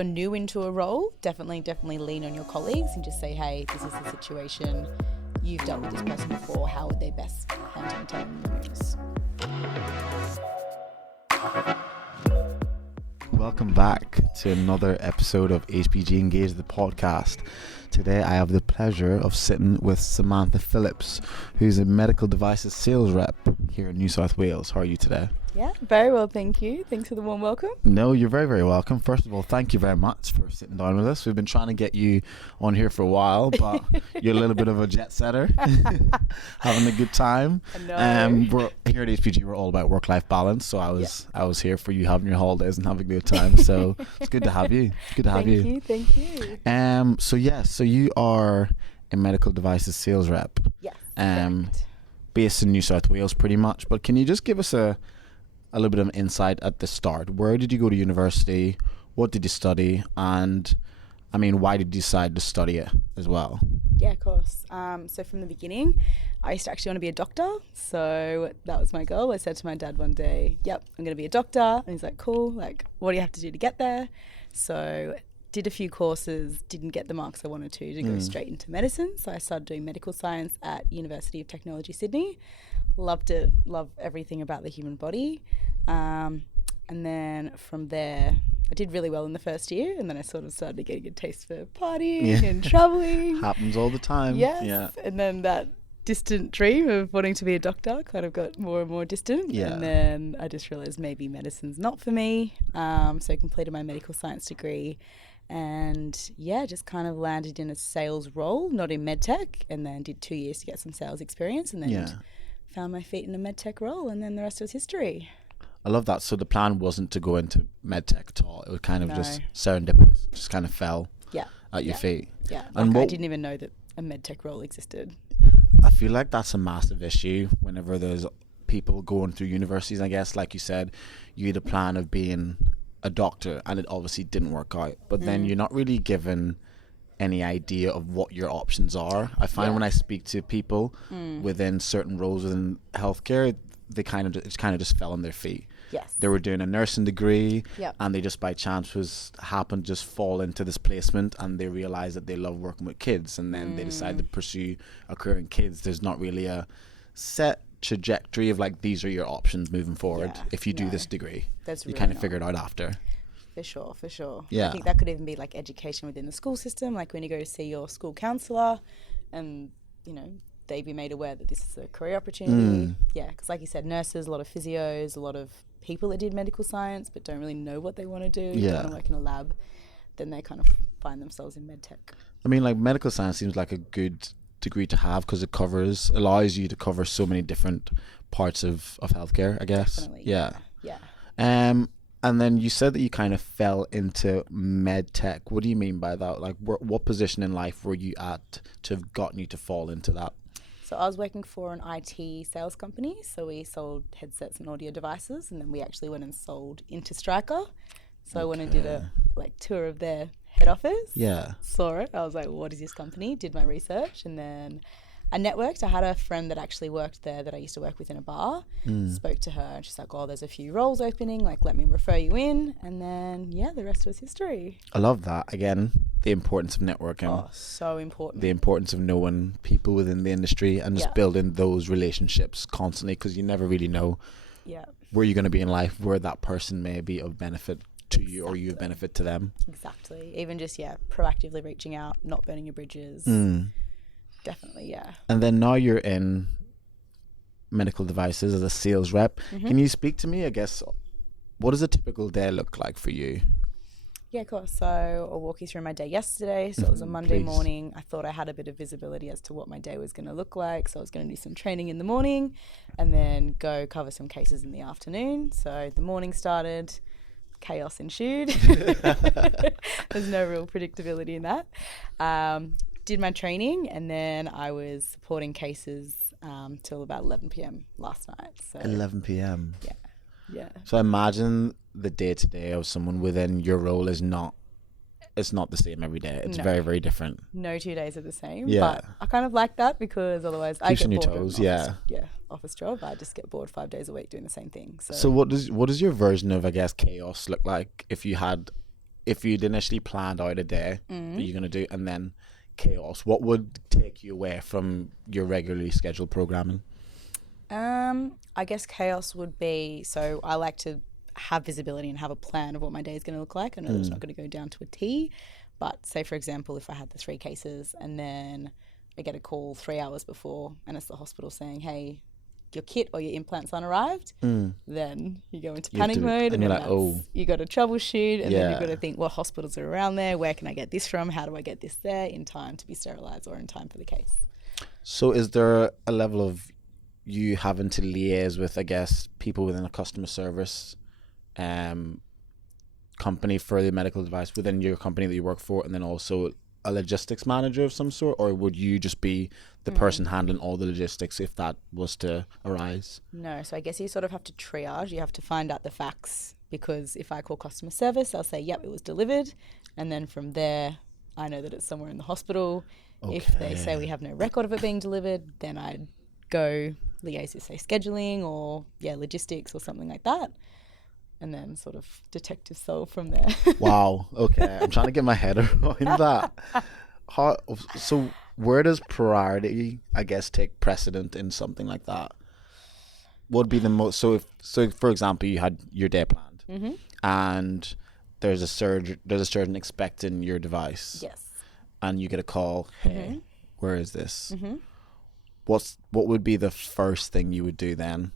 You're new into a role, definitely lean on your colleagues and just say, hey, this is the situation. You've dealt with this person before. How would they best handle telling the news? Welcome back to another episode of HPG Engage the Podcast. Today I have the pleasure of sitting with Samantha Phillips, who's a medical devices sales rep here in New South Wales. How are you today? Yeah, very well, thank you. Thanks for the warm welcome. No, you're very, very welcome. First of all, thank you very much for sitting down with us. We've been trying to get you on here for a while, but you're a little bit of a jet setter, having a good time. We're here at HPG. We're all about work-life balance, so I was here for you having your holidays and having a good time. So it's good to have you. It's good to have you. Thank you. So you are a medical devices sales rep. Yes. Based in New South Wales, pretty much. But can you just give us a little bit of insight at the start? Where did you go to university? What did you study? And why did you decide to study it as well? Yeah, of course. So from the beginning, I used to actually want to be a doctor. So that was my goal. I said to my dad one day, yep, I'm going to be a doctor. And he's like, cool. Like, what do you have to do to get there? So did a few courses, didn't get the marks I wanted to go straight into medicine. So I started doing medical science at University of Technology, Sydney. Loved it, loved everything about the human body. And then from there, I did really well in the first year, and then I sort of started getting a taste for partying and travelling. Happens all the time. Yes. Yeah. And then that distant dream of wanting to be a doctor kind of got more and more distant. Yeah. And then I just realised maybe medicine's not for me. So I completed my medical science degree and just kind of landed in a sales role, not in medtech, and then did 2 years to get some sales experience, and then found my feet in a medtech role, and then the rest was history. I love that. So the plan wasn't to go into medtech at all. It was kind of just serendipitous, just kind of fell at your feet. Yeah, and I didn't even know that a medtech role existed. I feel like that's a massive issue whenever there's people going through universities. I guess, like you said, you had a plan of being a doctor and it obviously didn't work out, but then you're not really given any idea of what your options are. I find when I speak to people within certain roles within healthcare, they kind of just fell on their feet. Yes. They were doing a nursing degree and they just by chance happened to just fall into this placement, and they realized that they love working with kids, and then they decided to pursue a career in kids. There's not really a set trajectory of like, these are your options moving forward if you do this degree. That's you really kind of figure it out after. For sure. Yeah. I think that could even be like education within the school system, like when you go to see your school counsellor and, they be made aware that this is a career opportunity. Yeah, because like you said, nurses, a lot of physios, a lot of people that did medical science but don't really know what they want to do, don't want to work in a lab, then they kind of find themselves in medtech. Like medical science seems like a good degree to have because it allows you to cover so many different parts of healthcare, I guess. Definitely. Yeah. And then you said that you kind of fell into med tech. What do you mean by that? Like, what position in life were you at to have gotten you to fall into that? So I was working for an IT sales company. So we sold headsets and audio devices, and then we actually went and sold into Striker. So I went and did a tour of their head office. Yeah. Saw it. I was like, what is this company? Did my research, and then I networked. I had a friend that actually worked there that I used to work with in a bar. Spoke to her and she's like, there's a few roles opening, like let me refer you in. And then, the rest was history. I love that. Again, the importance of networking. Oh, so important. The importance of knowing people within the industry and just building those relationships constantly, because you never really know where you're going to be in life, where that person may be of benefit to you or you of benefit to them. Exactly. Even just, proactively reaching out, not burning your bridges. Definitely, yeah. And then now you're in medical devices as a sales rep. Can you speak to me, I guess, what does a typical day look like for you? Yeah, of course. So I'll walk you through my day yesterday. So it was a Monday morning. I thought I had a bit of visibility as to what my day was going to look like. So I was going to do some training in the morning and then go cover some cases in the afternoon. So the morning started, chaos ensued. There's no real predictability in that. Did my training, and then I was supporting cases till about 11 p.m. last night. So 11 p.m. Yeah. So I imagine the day-to-day of someone within your role is not the same every day. It's very, very different. No 2 days are the same. Yeah. But I kind of like that, because otherwise I get bored. Toes, yeah. Office job. I just get bored 5 days a week doing the same thing. So what does your version of, I guess, chaos look like if you had if you'd initially planned out a day that you're going to do, and then chaos, what would take you away from your regularly scheduled programming? I guess chaos would be, so I like to have visibility and have a plan of what my day is going to look like. I know that it's not going to go down to a T, but say, for example, if I had the 3 cases and then I get a call 3 hours before and it's the hospital saying, hey, your kit or your implants aren't arrived, then you go into panic mode, and then like, you got to troubleshoot, and then you've got to think, what hospitals are around there, where can I get this from, how do I get this there in time to be sterilised or in time for the case. So is there a level of you having to liaise with, I guess, people within a customer service company for the medical device within your company that you work for, and then also a logistics manager of some sort, or would you just be the person handling all the logistics if that was to arise? No, so I guess you sort of have to triage. You have to find out the facts, because if I call customer service, they'll say, yep, it was delivered, and then from there I know that it's somewhere in the hospital. If they say we have no record of it being delivered, then I'd go liaise with, say, scheduling or logistics or something like that, and then sort of detective solve from there. Wow. Okay. I'm trying to get my head around that. So where does priority, I guess, take precedent in something like that? What would be the most, so for example, you had your day planned and there's a surgeon expecting your device. Yes. And you get a call, hey, where is this? What would be the first thing you would do then?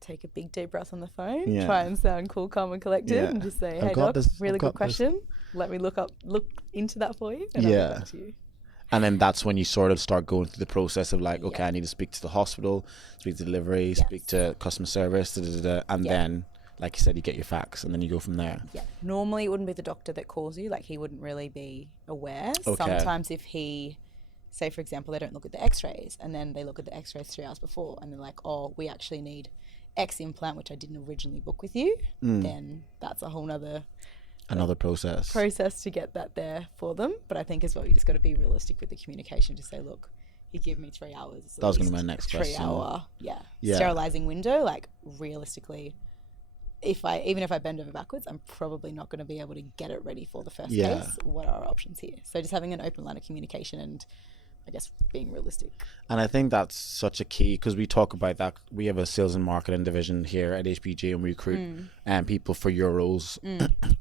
Take a big deep breath on the phone, try and sound cool, calm and collected, and just say, hey doc, really good question. Let me look into that for you, and I'll get back to you. And then that's when you sort of start going through the process of like, okay, I need to speak to the hospital, speak to delivery, speak to customer service, and then, like you said, you get your facts, and then you go from there. Yeah. Normally it wouldn't be the doctor that calls you, like he wouldn't really be aware. Okay. Sometimes if he, say for example, they don't look at the x-rays, and then they look at the x-rays 3 hours before, and they're like, oh, we actually need X implant, which I didn't originally book with you, then that's a whole nother process to get that there for them. But I think as well, you just got to be realistic with the communication to say, look, you give me 3 hours. That was going to be my next 3 question. 3 hour sterilizing window. Like realistically, even if I bend over backwards, I'm probably not going to be able to get it ready for the first case. What are our options here? So just having an open line of communication and I guess being realistic. And I think that's such a key, because we talk about that. We have a sales and marketing division here at HPG, and we recruit people for your roles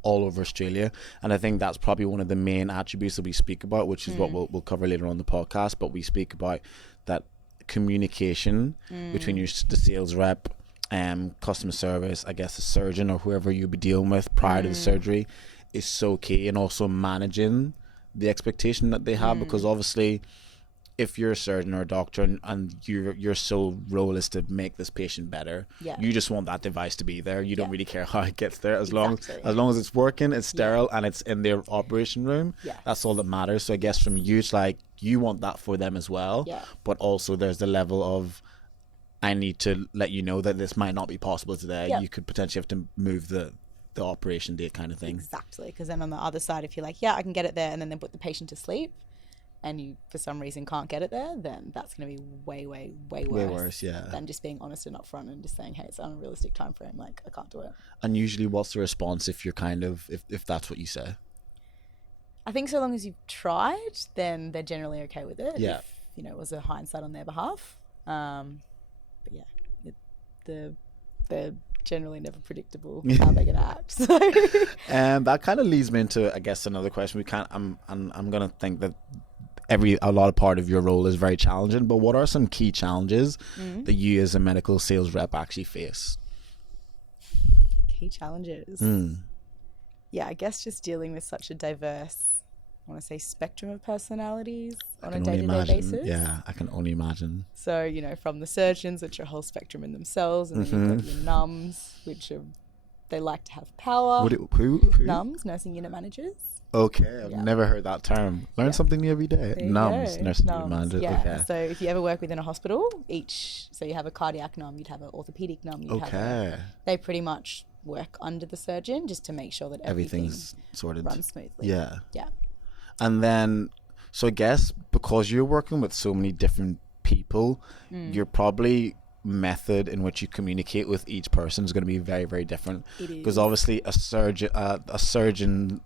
all over Australia. And I think that's probably one of the main attributes that we speak about, which is what we'll cover later on the podcast. But we speak about that communication between the sales rep, customer service, I guess the surgeon or whoever you'll be dealing with prior to the surgery is so key, and also managing the expectation that they have, because obviously if you're a surgeon or a doctor and your sole role is to make this patient better, you just want that device to be there. You don't really care how it gets there, as long as it's working, it's sterile, and it's in their operation room. That's all that matters. So I guess from you, it's like you want that for them as well, but also there's the level of, I need to let you know that this might not be possible today. You could potentially have to move the operation date kind of thing. Exactly, because then on the other side, if you're like, I can get it there, and then they put the patient to sleep, and you for some reason can't get it there, then that's going to be way worse than just being honest and upfront and just saying, hey, it's an unrealistic time frame, like I can't do it. And usually what's the response if you're kind of, if that's what you say? I think so long as you've tried, then they're generally okay with it. If, it was a hindsight on their behalf. But they're generally never predictable how they're gonna act. So. And that kind of leads me into, I guess, another question. I'm gonna think that a lot of part of your role is very challenging, but what are some key challenges that you as a medical sales rep actually face? Key challenges. I guess just dealing with such a diverse, I want to say, spectrum of personalities on a day-to-day basis. Yeah, I can only imagine. So, from the surgeons, which are a whole spectrum in themselves, and then you've got your NUMs, which they like to have power. Who? NUMs, nursing unit managers. Okay, I've never heard that term. Learn something new every day. NUMs, nursing unit managers. Yeah. Okay. So if you ever work within a hospital, so you have a cardiac NUM, you'd have an orthopedic NUM. They pretty much work under the surgeon just to make sure that everything's sorted, runs smoothly. Yeah. And then, so I guess because you're working with so many different people, you're probably method in which you communicate with each person is going to be very, very different. It is. Because obviously a surgeon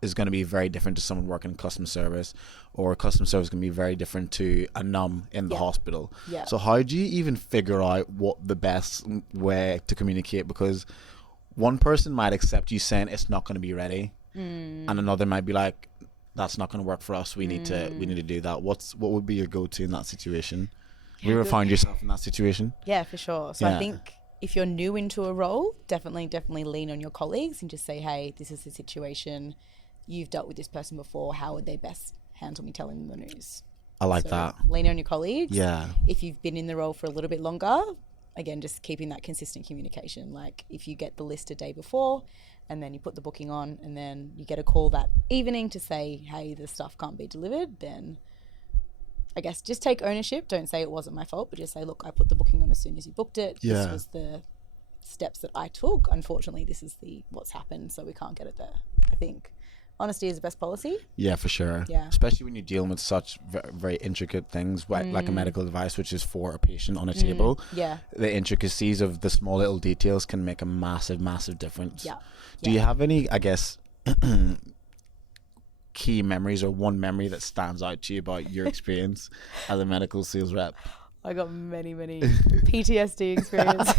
is going to be very different to someone working in customer service, or customer service is going to be very different to a num in the hospital. Yeah. So how do you even figure out what the best way to communicate? Because one person might accept you saying it's not going to be ready, and another might be like, that's not going to work for us. We need to do that. What would be your go-to in that situation? Have you ever found yourself in that situation? Yeah, for sure. So I think if you're new into a role, definitely lean on your colleagues and just say, hey, this is the situation. You've dealt with this person before. How would they best handle me telling them the news? I like that. Lean on your colleagues. Yeah. If you've been in the role for a little bit longer, again, just keeping that consistent communication. Like if you get the list a day before and then you put the booking on and then you get a call that evening to say, hey, the stuff can't be delivered, then I guess just take ownership. Don't say it wasn't my fault, but just say, look, I put the booking on as soon as you booked it. Yeah. This was the steps that I took. Unfortunately, this is what's happened, so we can't get it there. I think honesty is the best policy. Yeah, for sure. Yeah. Especially when you're dealing with such very, very intricate things, like a medical device, which is for a patient on a table. Yeah. The intricacies of the small little details can make a massive, massive difference. Yeah. Do you have any, I guess, key memories or one memory that stands out to you about your experience as a medical sales rep? I got many PTSD experience.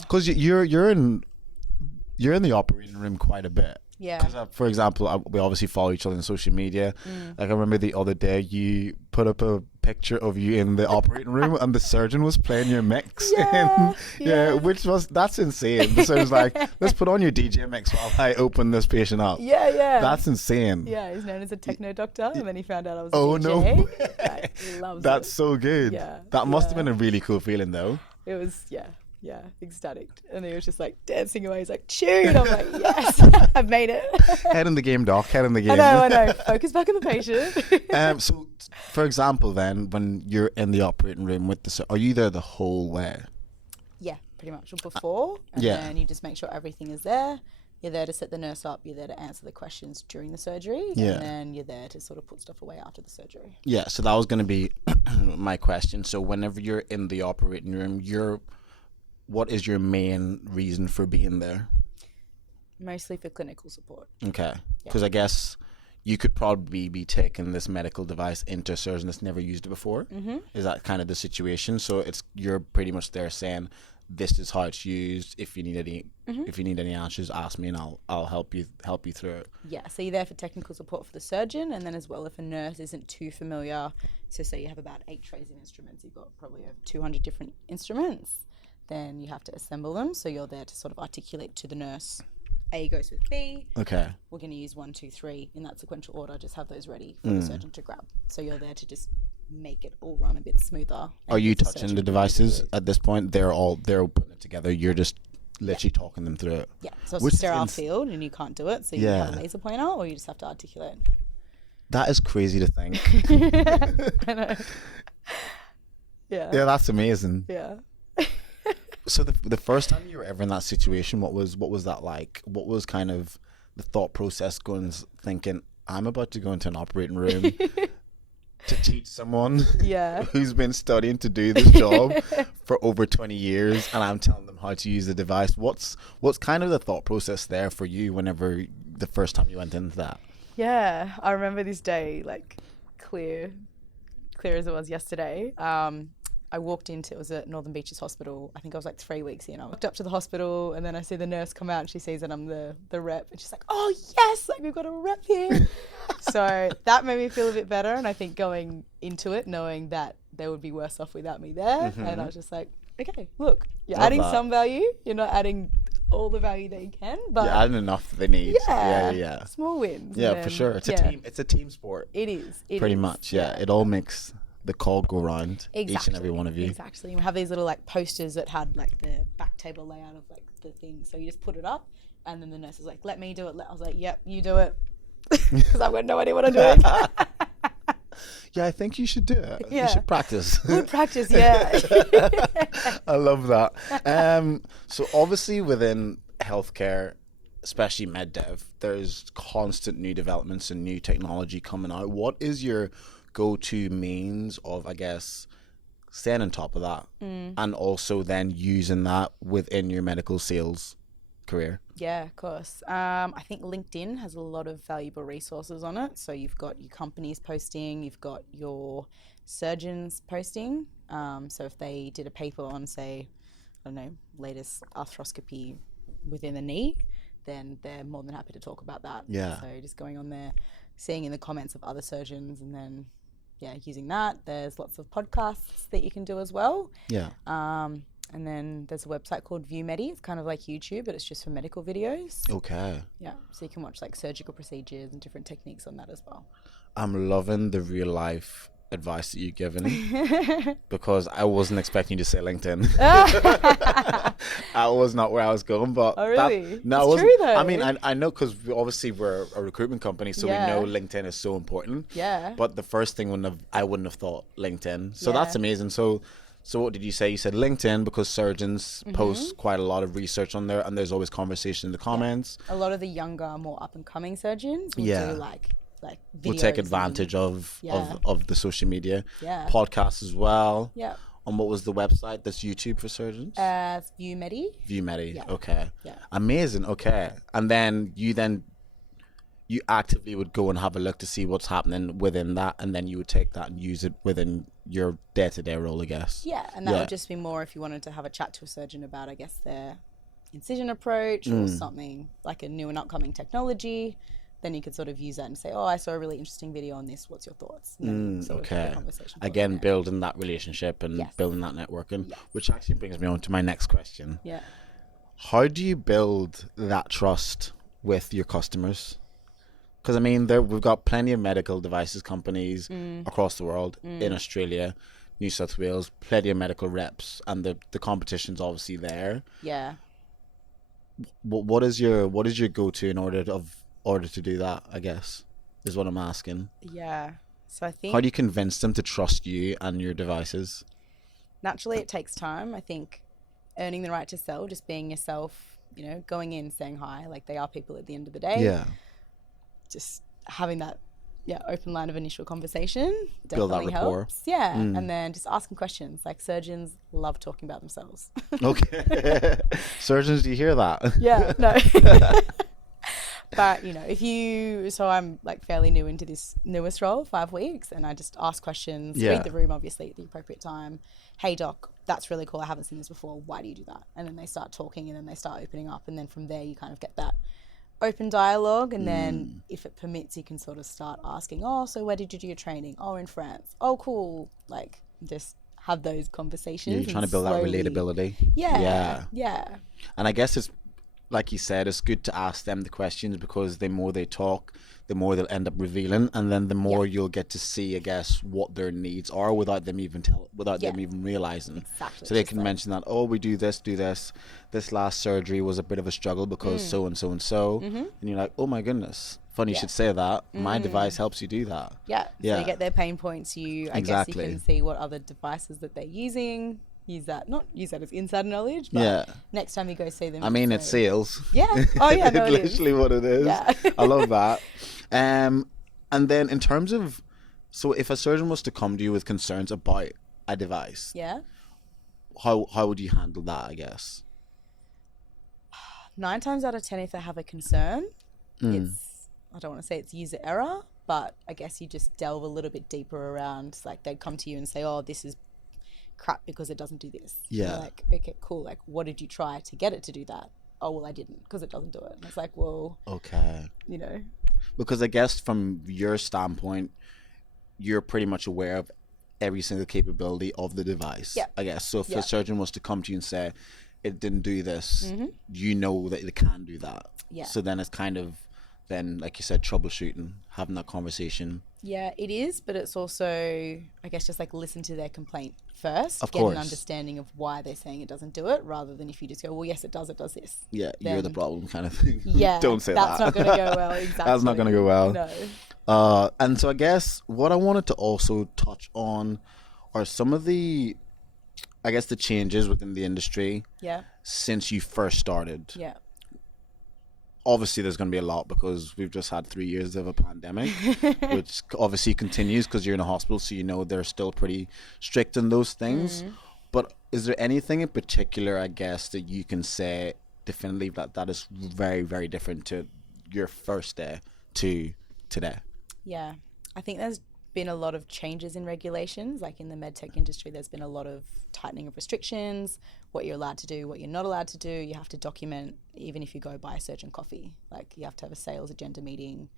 Because you're in the operating room quite a bit. Yeah. Because, for example, we obviously follow each other on social media. Like I remember the other day you put up a picture of you in the operating room and the surgeon was playing your mix. That's insane. The surgeon's like, let's put on your DJ mix while I open this patient up. Yeah. That's insane. Yeah, he's known as a techno doctor, and then he found out I was Oh, a DJ. no. Like, he loves That's it. so good. Yeah. That must have been a really cool feeling though. It was, yeah, ecstatic. And he was just like dancing away. He's like, tune. I'm like, yes, I've made it. Head in the game, doc. Head in the game. I know. Focus back on the patient. So, for example, then, when you're in the operating room with are you there the whole way? Yeah, pretty much. Or before. And then you just make sure everything is there. You're there to set the nurse up. You're there to answer the questions during the surgery. Yeah. And then you're there to sort of put stuff away after the surgery. Yeah, so that was going to be my question. So whenever you're in the operating room, what is your main reason for being there? Mostly for clinical support. Okay. Because I guess you could probably be taking this medical device into a surgeon that's never used it before. Mm-hmm. Is that kind of the situation? So you're pretty much there saying, this is how it's used. If you need any answers, ask me and I'll help you through it. Yeah, so you're there for technical support for the surgeon, and then as well if a nurse isn't too familiar. So say you have about 8 trays of instruments, you've got probably over 200 different instruments. Then you have to assemble them. So you're there to sort of articulate to the nurse, A goes with B. Okay. We're going to use 1, 2, 3 in that sequential order. Just have those ready for the surgeon to grab. So you're there to just make it all run a bit smoother. Are you touching the devices at this point? They're putting it together. You're just literally talking them through it. Yeah. So it's a sterile field and you can't do it. So you have a laser pointer or you just have to articulate. That is crazy to think. I know. Yeah. Yeah, that's amazing. Yeah. So the first time you were ever in that situation, what was that like? What was kind of the thought process thinking, I'm about to go into an operating room to teach someone who's been studying to do this job for over 20 years and I'm telling them how to use the device. What's kind of the thought process there for you whenever the first time you went into that? Yeah, I remember this day like clear as it was yesterday. I walked into, it was at Northern Beaches Hospital. I think I was like 3 weeks in. I walked up to the hospital and then I see the nurse come out and she sees that I'm the rep and she's like, oh yes, like we've got a rep here. So that made me feel a bit better. And I think going into it, knowing that they would be worse off without me there. Mm-hmm. And I was just like, okay, look, you're adding some value. You're not adding all the value that you can, but you're adding enough that they need. Yeah. Small wins. Yeah, for sure. It's a team. It's a team sport. It is. Pretty much. Yeah. It all makes the call go round, each and every one of you. Exactly. We have these little like posters that had like the back table layout of like the thing. So you just put it up and then the nurse is like, let me do it. I was like, yep, you do it. Because I've got no idea what I'm doing. Yeah, I think you should do it. Yeah. You should practice. Good practice, yeah. I love that. So obviously within healthcare, especially med dev, there's constant new developments and new technology coming out. What is your go-to means of, I guess, staying on top of that, and also then using that within your medical sales career? Yeah, of course. I think LinkedIn has a lot of valuable resources on it. So you've got your companies posting, you've got your surgeons posting. So if they did a paper on, say, I don't know, latest arthroscopy within the knee, then they're more than happy to talk about that. Yeah. So just going on there, seeing in the comments of other surgeons, and then, yeah, using that. There's lots of podcasts that you can do as well. Yeah. And then there's a website called ViewMedi. It's kind of like YouTube, but it's just for medical videos. Okay. Yeah, so you can watch like surgical procedures and different techniques on that as well. I'm loving the real life advice that you've given, because I wasn't expecting you to say LinkedIn. That was not where I was going, but oh really? no, it's true though. I mean, I know, because obviously we're a recruitment company, so Yeah. we know LinkedIn is so important. Yeah. But the first thing I wouldn't have thought LinkedIn. So Yeah. that's amazing. So what did you say? You said LinkedIn because surgeons post quite a lot of research on there, and there's always conversation in the comments. A lot of the younger, more up and coming surgeons will Yeah. do like videos. We'll take advantage of the social media. Yeah. Podcasts as well. Yeah. And what was the website? That's YouTube for surgeons? It's ViewMedi. ViewMedi. Yeah. Okay. Yeah. Amazing. Okay. And then you actively would go and have a look to see what's happening within that, and then you would take that and use it within your day-to-day role, I guess. Yeah, and that would just be more if you wanted to have a chat to a surgeon about, I guess, their incision approach or something like a new and upcoming technology. Then you could sort of use that and say, oh, I saw a really interesting video on this. What's your thoughts? And then sort of have a Okay. conversation Again, from there. building that relationship and Yes. building that networking, Yes. which actually brings me on to my next question. Yeah. How do you build that trust with your customers? Because, I mean, we've got plenty of medical devices companies across the world, in Australia, New South Wales, plenty of medical reps, and the competition's obviously there. Yeah. What is your go-to in order to do that, I guess, is what I'm asking. Yeah. So I think How do you convince them to trust you and your devices? naturally it takes time. I think earning the right to sell, just being yourself, going in, saying hi, like they are people at the end of the day. Yeah. Just having that open line of initial conversation Build that definitely rapport. helps. Yeah. And then just asking questions. Like surgeons love talking about themselves. Okay. Surgeons, do you hear that? Yeah, no. But, so I'm like fairly new into this newest role, 5 weeks, and I just ask questions, Yeah. read the room, obviously, at the appropriate time. Hey, doc, that's really cool. I haven't seen this before. Why do you do that? And then they start talking, and then they start opening up. And then from there, you kind of get that open dialogue. And then if it permits, you can sort of start asking, oh, so where did you do your training? Oh, in France. Oh, cool. Like just have those conversations. You're trying to build that relatability. Yeah. And I guess it's, like you said, it's good to ask them the questions, because the more they talk, the more they'll end up revealing, and then the more you'll get to see, I guess, what their needs are without them even them even realizing. Exactly. So they Just can like- mention that, oh, we do this. This last surgery was a bit of a struggle because so and so and so, and you're like, oh my goodness, funny you should say that. My device helps you do that. Yeah. So Yeah. you get their pain points. I guess Exactly. you can see what other devices that they're using. Not use that as insider knowledge, but Yeah. next time you go see them. I mean, say, it's sales. Yeah. Oh yeah, no, It's it is. literally what it is. Yeah. I love that. And then in terms of, so if a surgeon was to come to you with concerns about a device, Yeah. how would you handle that, I guess? 9 times out of 10, if they have a concern, I don't want to say it's user error, but I guess you just delve a little bit deeper around, like they'd come to you and say, oh, this is crap because it doesn't do this. Yeah. You're like, okay, cool. Like, what did you try to get it to do that? Oh, well, I didn't because it doesn't do it. And it's like, well, Okay. Because I guess from your standpoint, you're pretty much aware of every single capability of the device. Yeah. I guess. So if Yeah. a surgeon was to come to you and say, it didn't do this, you know that it can do that. Yeah. So then it's kind of, like you said, troubleshooting, having that conversation. Yeah, it is, but it's also, I guess, just like listen to their complaint first. Of get course. an understanding of why they're saying it doesn't do it, rather than if you just go, well, yes, it does this. Yeah, you're the Then- problem kind of thing. Yeah. Don't say that's that. not going to go well, exactly. That's not going to go well. No. And so I guess what I wanted to also touch on are some of the, I guess, the changes within the industry Yeah. since you first started. Yeah. obviously there's going to be a lot because we've just had 3 years of a pandemic, which obviously continues because you're in a hospital, so you know they're still pretty strict in those things. But is there anything in particular, I guess, that you can say definitively that is very, very different to your first day to today? Yeah, I think there's been a lot of changes in regulations. Like in the medtech industry, there's been a lot of tightening of restrictions, what you're allowed to do, what you're not allowed to do. You have to document, even if you go buy a surgeon coffee, like you have to have a sales agenda meeting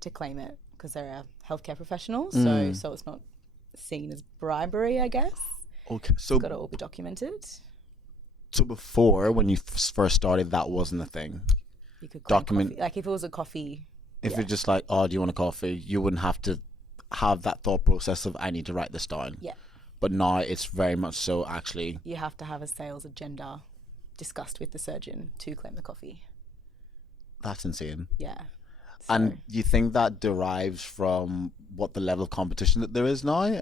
to claim it because they're a healthcare professional. So it's not seen as bribery, I guess. Okay, so it's got to all be documented. So before, when you first started, that wasn't a thing. You could claim document coffee. Like if it was a coffee. If it's just like, oh, do you want a coffee? You wouldn't have to have that thought process of I need to write this down. Yeah. But now it's very much so actually. You have to have a sales agenda discussed with the surgeon to claim the coffee. That's insane. Yeah. So. And you think that derives from what the level of competition that there is now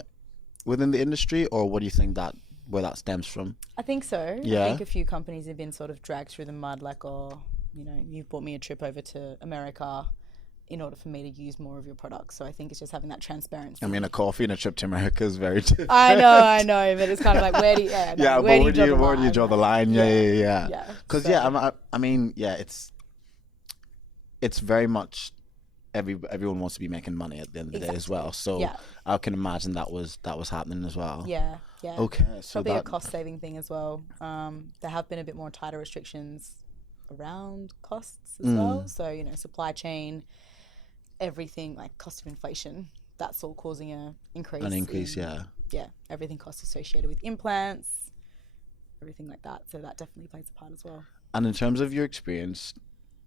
within the industry, or what do you think that where that stems from? I think so. Yeah. I think a few companies have been sort of dragged through the mud, like, oh, you know, you've bought me a trip over to America in order for me to use more of your products. So I think it's just having that transparency. I mean, a coffee and a trip to America is very different. I know, but it's kind of like, where do you, where do you draw the line? Yeah. Because, I mean, it's very much everyone wants to be making money at the end of the day as well. So I can imagine that was happening as well. Yeah. Okay. So probably a cost-saving thing as well. There have been a bit more tighter restrictions around costs as well. So, you know, supply chain, everything, like cost of inflation, that's all causing an increase. Yeah, everything costs associated with implants, everything like that. So that definitely plays a part as well. And in terms of your experience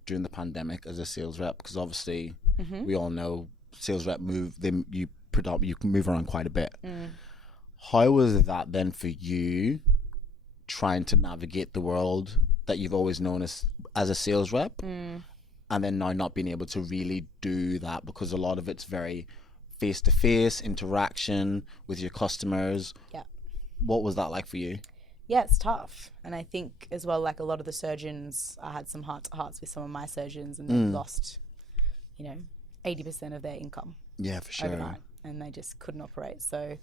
during the pandemic as a sales rep, because obviously we all know sales rep you can move around quite a bit. How was that then for you, trying to navigate the world that you've always known as a sales rep, and then now not being able to really do that because a lot of it's very face-to-face interaction with your customers? Yeah. What was that like for you? Yeah, it's tough. And I think as well, like a lot of the surgeons, I had some heart-to-hearts with some of my surgeons, and they've lost, 80% of their income. Yeah, for sure. Overnight, and they just couldn't operate. So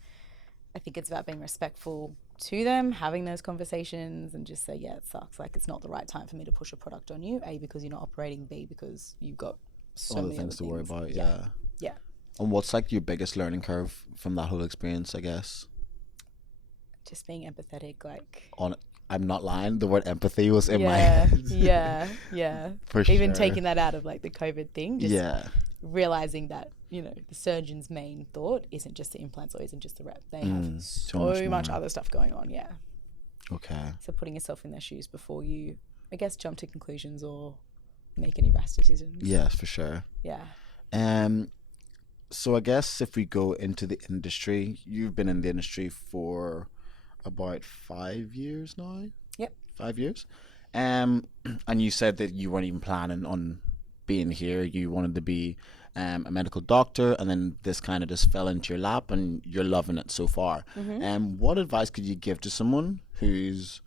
I think it's about being respectful to them, having those conversations, and just say, yeah, it sucks. Like, it's not the right time for me to push a product on you. A, because you're not operating. B, because you've got so many things to worry about. Yeah. And what's like your biggest learning curve from that whole experience, I guess? Just being empathetic, like. I'm not lying. The word empathy was in my head. Yeah. For sure. Even taking that out of like the COVID thing. Just realizing that, the surgeon's main thought isn't just the implants or isn't just the rep. They have so much other stuff going on. Yeah. Okay. So putting yourself in their shoes before you, I guess, jump to conclusions or make any rash decisions. Yes, for sure. Yeah. So I guess if we go into the industry, you've been in the industry for about 5 years now. Yep. 5 years. And you said that you weren't even planning on being here. You wanted to be a medical doctor, and then this kind of just fell into your lap, and you're loving it so far. What advice could you give to someone who's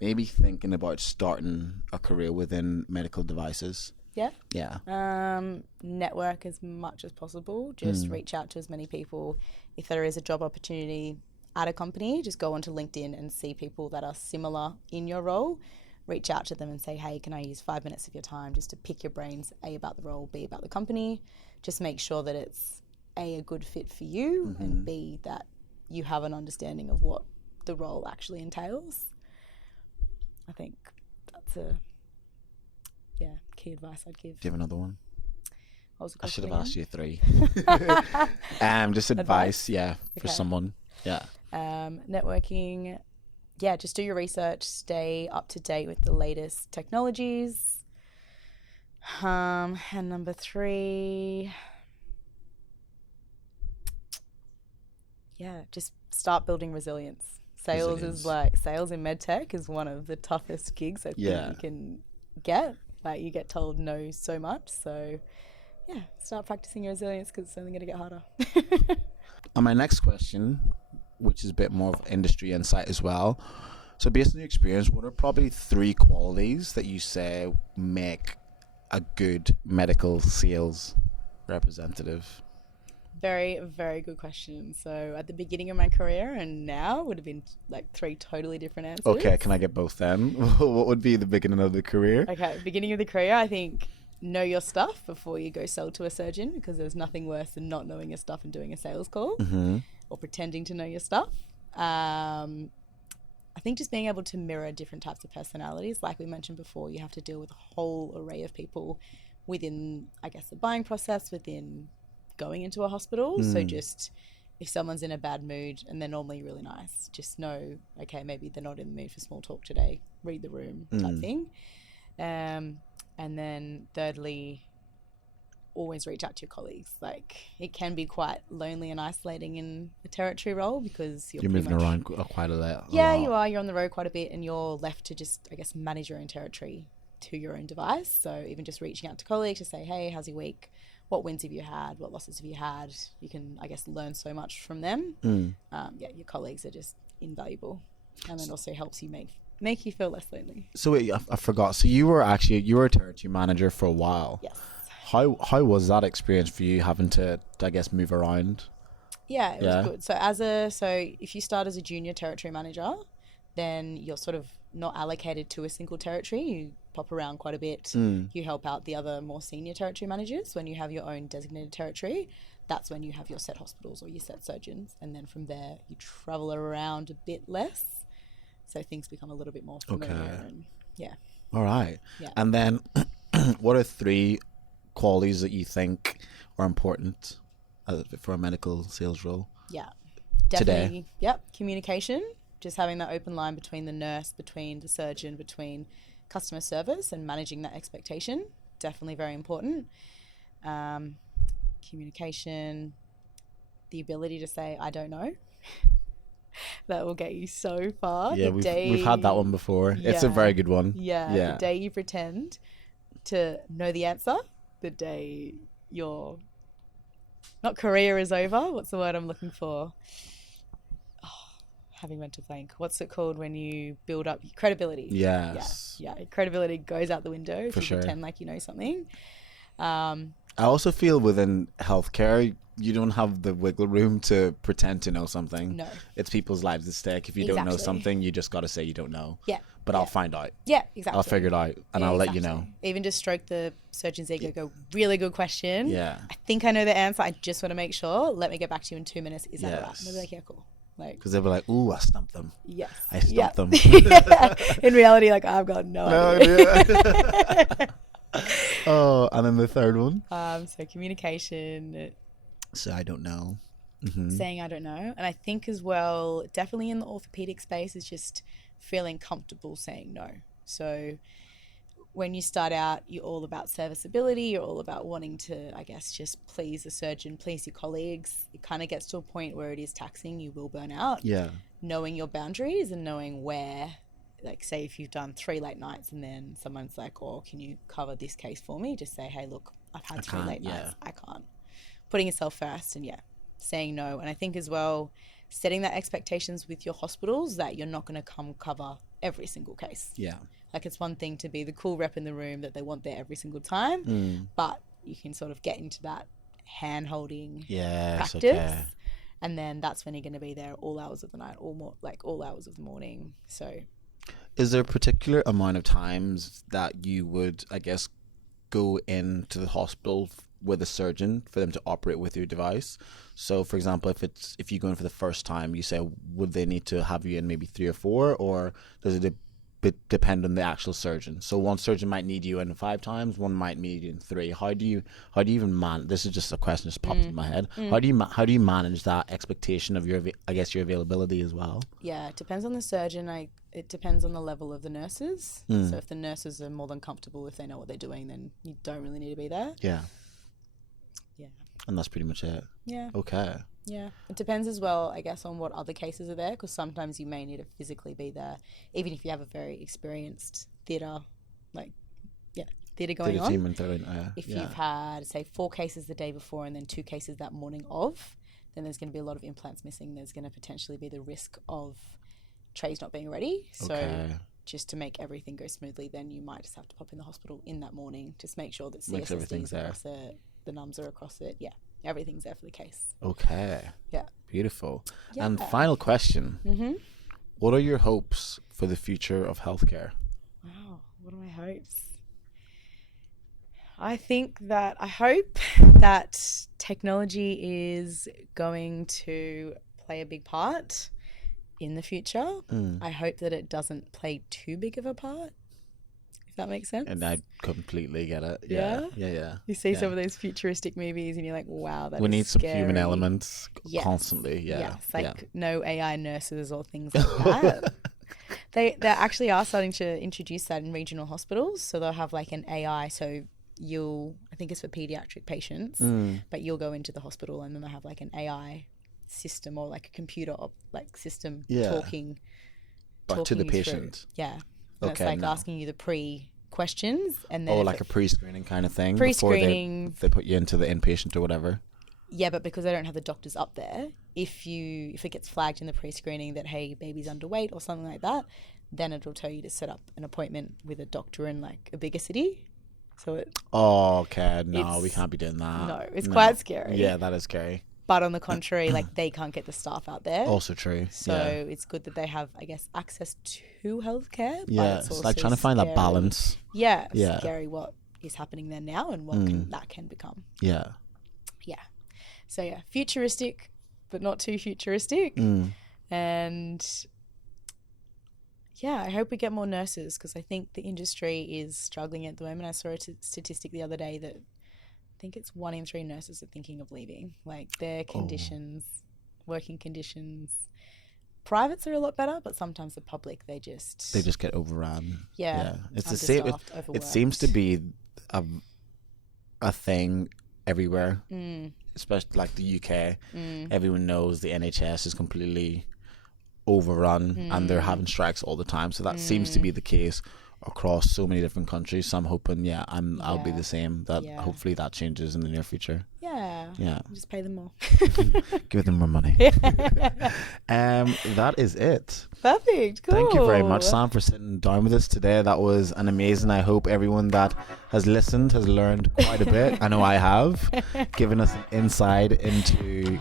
maybe thinking about starting a career within medical devices? Yeah. Network as much as possible. Just reach out to as many people. If there is a job opportunity at a company, just go onto LinkedIn and see people that are similar in your role. Reach out to them and say, hey, can I use 5 minutes of your time just to pick your brains, A, about the role, B, about the company. Just make sure that it's A, a good fit for you, and B, that you have an understanding of what the role actually entails. I think that's key advice I'd give. Do you have another one? I should have asked you 3. Just advice, for someone. Yeah. Networking. Yeah, just do your research. Stay up to date with the latest technologies. And number 3, just start building resilience. Sales in medtech is one of the toughest gigs I think you can get. Like, you get told no so much. So, start practicing your resilience, because it's only going to get harder. And my next question, which is a bit more of industry insight as well. So based on your experience, what are probably 3 qualities that you say make a good medical sales representative? Very, very good question. So at the beginning of my career and now would have been like 3 totally different answers. Okay, can I get both then? What would be the beginning of the career? Okay, beginning of the career, I think know your stuff before you go sell to a surgeon, because there's nothing worse than not knowing your stuff and doing a sales call or pretending to know your stuff. I think just being able to mirror different types of personalities. Like we mentioned before, you have to deal with a whole array of people within, I guess, the buying process, within going into a hospital. So just if someone's in a bad mood and they're normally really nice, just know, okay, maybe they're not in the mood for small talk today. Read the room type thing. And then thirdly, always reach out to your colleagues. Like it can be quite lonely and isolating in a territory role because you're moving around quite a lot. Yeah, you are. You're on the road quite a bit and you're left to just, I guess, manage your own territory to your own device. So even just reaching out to colleagues to say, hey, how's your week? What wins have you had? What losses have you had? You can, I guess, learn so much from them. Your colleagues are just invaluable, and then also helps you make you feel less lonely. So wait, I forgot. So you were a territory manager for a while. Yes. How was that experience for you, having to, I guess, move around? Yeah, it was good. So if you start as a junior territory manager, then you're sort of not allocated to a single territory. You pop around quite a bit. You help out the other more senior territory managers. When you have your own designated territory, that's when you have your set hospitals or your set surgeons. And then from there, you travel around a bit less. So things become a little bit more familiar. Okay. All right. Yeah. And then what are 3 qualities that you think are important for a medical sales role? Yeah. Definitely. Today? Yep. Communication. Just having that open line between the nurse, between the surgeon, between customer service, and managing that expectation. Definitely very important. Communication, the ability to say, I don't know. That will get you so far. Yeah, we've had that one before. Yeah. It's a very good one. Yeah. The day you pretend to know the answer, the day your career is over. What's the word I'm looking for? Having mental blank. What's it called when you build up credibility? Yes. Yeah. Credibility goes out the window if you sure. pretend like you know something. I also feel within healthcare, you don't have the wiggle room to pretend to know something. No. It's people's lives at stake. If you don't know something, you just got to say you don't know. Yeah. But I'll find out. Yeah, exactly. I'll figure it out and I'll let you know. Even just stroke the surgeon's ego, go, really good question. Yeah. I think I know the answer. I just want to make sure. Let me get back to you in 2 minutes. Is that all right? And they'll be like, yeah, cool. Because they'll be like, ooh, I stumped them. Yes. I stumped them. In reality, like, I've got no idea. Oh, and then the third one? So communication. So I don't know. Saying I don't know. And I think as well, definitely in the orthopedic space, is just feeling comfortable saying no. So when you start out, you're all about serviceability. You're all about wanting to, I guess, just please the surgeon, please your colleagues. It kind of gets to a point where it is taxing. You will burn out. Yeah. Knowing your boundaries and knowing where, like, say if you've done 3 late nights and then someone's like, oh, can you cover this case for me? Just say, hey, look, I've had 3 late nights. I can't. Putting yourself first and saying no. And I think as well, setting that expectations with your hospitals that you're not going to come cover every single case. Yeah. Like, it's one thing to be the cool rep in the room that they want there every single time, but you can sort of get into that hand-holding practice. And then that's when you're going to be there all hours of the night, all hours of the morning. So is there a particular amount of times that you would, I guess, go into the hospital with a surgeon for them to operate with your device? So for example, if you go in for the first time, you say, would they need to have you in maybe 3 or 4, or does it depend on the actual surgeon? So one surgeon might need you in 5 times, one might need you in 3. How do you even manage? This is just a question that's popped in my head. How do you manage that expectation of your availability as well? Yeah, it depends on the surgeon. It depends on the level of the nurses. So if the nurses are more than comfortable, if they know what they're doing, then you don't really need to be there. Yeah. And that's pretty much it. Yeah. Okay. Yeah. It depends as well, I guess, on what other cases are there, because sometimes you may need to physically be there, even if you have a very experienced theatre going on. Team and if you've had, say, 4 cases the day before and then 2 cases that morning of, then there's going to be a lot of implants missing. There's going to potentially be the risk of trays not being ready. So just to make everything go smoothly, then you might just have to pop in the hospital in that morning. Just make sure that Make sure everything's CSSD's there. across it, the nums are across it. Yeah, everything's there for the case. Okay. Yeah. Beautiful. Yeah. And final question. Mm-hmm. What are your hopes for the future of healthcare? Wow, what are my hopes? I hope that technology is going to play a big part in the future. I hope that it doesn't play too big of a part, if that makes sense. And I completely get it. Yeah? Yeah. You see some of those futuristic movies and you're like, wow, that We is need some scary. human elements Yes. constantly. Yeah. Yes, like no AI nurses or things like that. They actually are starting to introduce that in regional hospitals. So they'll have like an AI. So I think it's for pediatric patients, but you'll go into the hospital and then they'll have like an AI system or like a computer system talking to the you patient. through. Yeah. And it's Okay, like asking you the pre-questions and then like a pre-screening kind of thing. Pre-screening. Before they put you into the inpatient or whatever. Yeah, but because they don't have the doctors up there, if it gets flagged in the pre-screening that, hey, baby's underweight or something like that, then it'll tell you to set up an appointment with a doctor in like a bigger city. So okay. No, we can't be doing that. No, it's quite scary. Yeah, that is scary. But on the contrary, like they can't get the staff out there. Also true. So it's good that they have, I guess, access to healthcare. Yeah, but it's like trying to find that balance. Yeah, it's scary what is happening there now and what that can become. Yeah. Yeah. So yeah, futuristic, but not too futuristic. And yeah, I hope we get more nurses because I think the industry is struggling at the moment. I saw a statistic the other day that I think it's 1 in 3 nurses are thinking of leaving. Like their conditions, working conditions. Privates are a lot better, but sometimes the public, they just get overrun. Yeah. It's the same. It seems to be a thing everywhere, especially like the UK. Everyone knows the NHS is completely overrun and they're having strikes all the time. So that seems to be the case across so many different countries. So I'm hoping, I'll be the same. That hopefully that changes in the near future. Yeah. Just pay them more. Give them more money. That is it. Perfect. Cool. Thank you very much, Sam, for sitting down with us today. That was an amazing. I hope everyone that has listened has learned quite a bit. I know I have, given us an insight into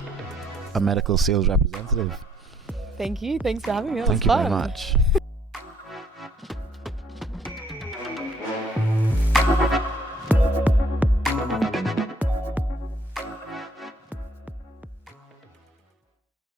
a medical sales representative. Thank you. Thanks for having me. That Thank was you fun. very much.